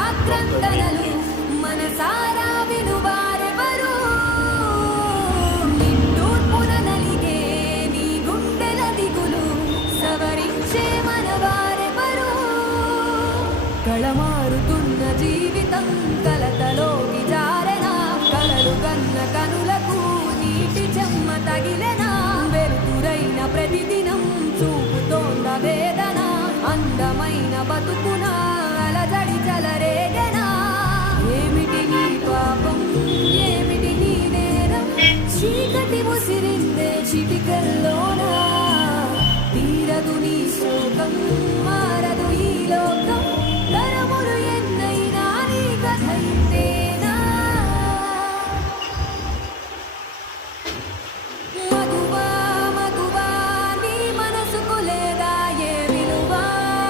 ఆక్రందనలు మనసారా వినువారెవరు నిట్టూర్పున నలిగే నీ గుండెల దిగులు సవరించే మనవారెవరు కళమారుతున్న జీవితం కలతలోకి జారెనా కలలు గన్న కనులకు నీటి చెమ్మ తగిలెనా వెలుతురైన ప్రతిదినం చూపుతోంద వేదన అందమైన బతుకున అలజడి చలరేగనా ఏమిటి నీ పాపం ఏమిటి నీ నేరం చీకటి ముసిరిందే చిటికల్లోనా తీరదు నీ శోకం